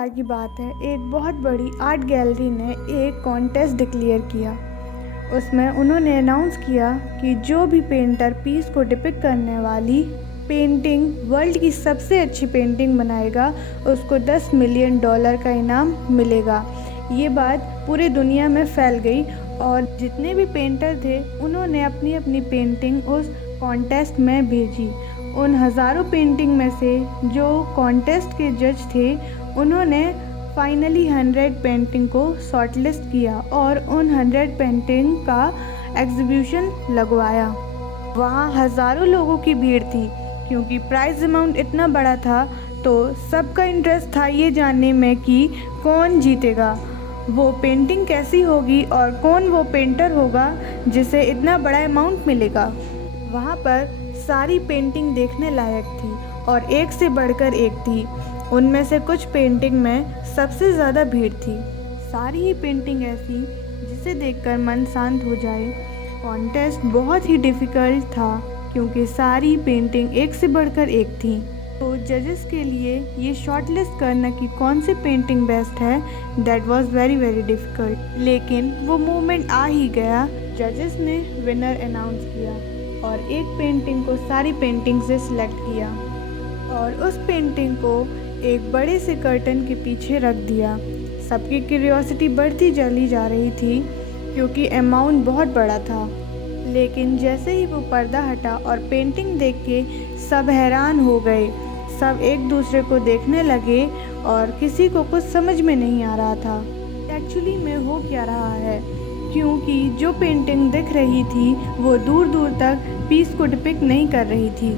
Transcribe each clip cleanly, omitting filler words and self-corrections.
बार की बात है, एक बहुत बड़ी आर्ट गैलरी ने एक कॉन्टेस्ट डिक्लेयर किया। उसमें उन्होंने अनाउंस किया कि जो भी पेंटर पीस को डिपिक्ट करने वाली पेंटिंग वर्ल्ड की सबसे अच्छी पेंटिंग बनाएगा, उसको $10 मिलियन का इनाम मिलेगा। ये बात पूरी दुनिया में फैल गई और जितने भी पेंटर थे उन्होंने अपनी अपनी पेंटिंग उस कॉन्टेस्ट में भेजी। उन हज़ारों पेंटिंग में से जो कॉन्टेस्ट के जज थे उन्होंने फाइनली 100 पेंटिंग को शॉर्टलिस्ट किया और उन 100 पेंटिंग का एग्जीबिशन लगवाया। वहाँ हज़ारों लोगों की भीड़ थी क्योंकि प्राइज़ अमाउंट इतना बड़ा था, तो सबका इंटरेस्ट था ये जानने में कि कौन जीतेगा, वो पेंटिंग कैसी होगी और कौन वो पेंटर होगा जिसे इतना बड़ा अमाउंट मिलेगा। वहाँ पर सारी पेंटिंग देखने लायक थी और एक से बढ़कर एक थी। उनमें से कुछ पेंटिंग में सबसे ज़्यादा भीड़ थी। सारी ही पेंटिंग ऐसी जिसे देखकर मन शांत हो जाए। कॉन्टेस्ट बहुत ही डिफ़िकल्ट था क्योंकि सारी पेंटिंग एक से बढ़कर एक थी। तो जजेस के लिए ये शॉर्टलिस्ट करना कि कौन सी पेंटिंग बेस्ट है, that was very very difficult. लेकिन वो मोमेंट आ ही गया। जजेस ने विनर अनाउंस किया और एक पेंटिंग को सारी पेंटिंग से सिलेक्ट किया और उस पेंटिंग को एक बड़े से कर्टन के पीछे रख दिया। सबकी क्यूरियोसिटी बढ़ती चली जा रही थी क्योंकि अमाउंट बहुत बड़ा था। लेकिन जैसे ही वो पर्दा हटा और पेंटिंग देख के सब हैरान हो गए। सब एक दूसरे को देखने लगे और किसी को कुछ समझ में नहीं आ रहा था एक्चुअली में हो क्या रहा है, क्योंकि जो पेंटिंग दिख रही थी वो दूर दूर तक पीस को डिपिक्ट नहीं कर रही थी।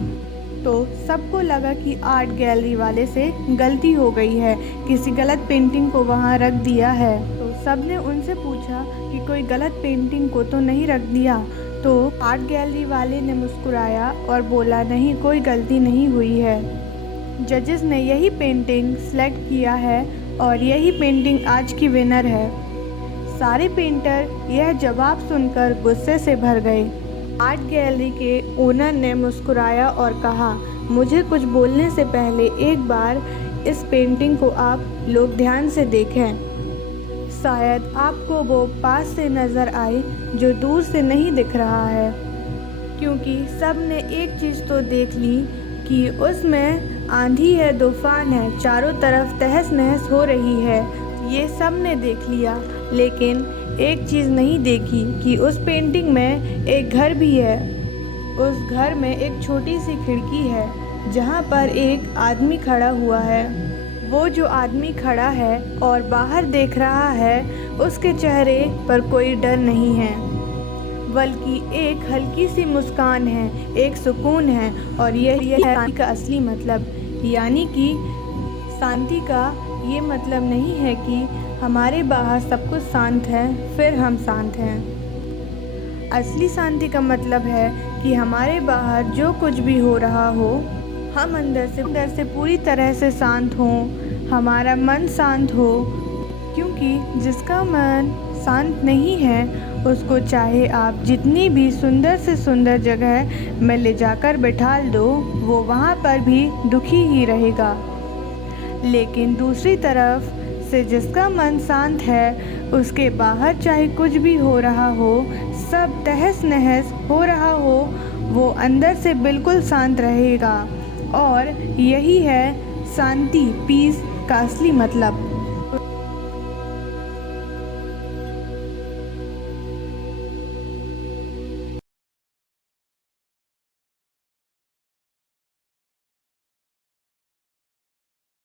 तो सबको लगा कि आर्ट गैलरी वाले से गलती हो गई है, किसी गलत पेंटिंग को वहाँ रख दिया है। तो सब ने उनसे पूछा कि कोई गलत पेंटिंग को तो नहीं रख दिया। तो आर्ट गैलरी वाले ने मुस्कुराया और बोला, नहीं, कोई गलती नहीं हुई है। जजेस ने यही पेंटिंग सेलेक्ट किया है और यही पेंटिंग आज की विनर है। सारे पेंटर यह जवाब सुनकर गुस्से से भर गए। आर्ट गैलरी के ओनर ने मुस्कुराया और कहा, मुझे कुछ बोलने से पहले एक बार इस पेंटिंग को आप लोग ध्यान से देखें। शायद आपको वो पास से नज़र आए जो दूर से नहीं दिख रहा है, क्योंकि सब ने एक चीज़ तो देख ली कि उसमें आंधी है, तूफान है, चारों तरफ तहस नहस हो रही है। ये सब ने देख लिया, लेकिन एक चीज़ नहीं देखी कि उस पेंटिंग में एक घर भी है। उस घर में एक छोटी सी खिड़की है जहाँ पर एक आदमी खड़ा हुआ है। वो जो आदमी खड़ा है और बाहर देख रहा है, उसके चेहरे पर कोई डर नहीं है, बल्कि एक हल्की सी मुस्कान है, एक सुकून है। और यह है शांति का असली मतलब। यानी कि शांति का ये मतलब नहीं है कि हमारे बाहर सब कुछ शांत है फिर हम शांत हैं। असली शांति का मतलब है कि हमारे बाहर जो कुछ भी हो रहा हो, हम अंदर से पूरी तरह से शांत हों, हमारा मन शांत हो। क्योंकि जिसका मन शांत नहीं है उसको चाहे आप जितनी भी सुंदर से सुंदर जगह में ले जाकर बैठा दो, वो वहाँ पर भी दुखी ही रहेगा। लेकिन दूसरी तरफ से जिसका मन शांत है, उसके बाहर चाहे कुछ भी हो रहा हो, सब तहस नहस हो रहा हो, वो अंदर से बिल्कुल शांत रहेगा। और यही है शांति, पीस का असली मतलब।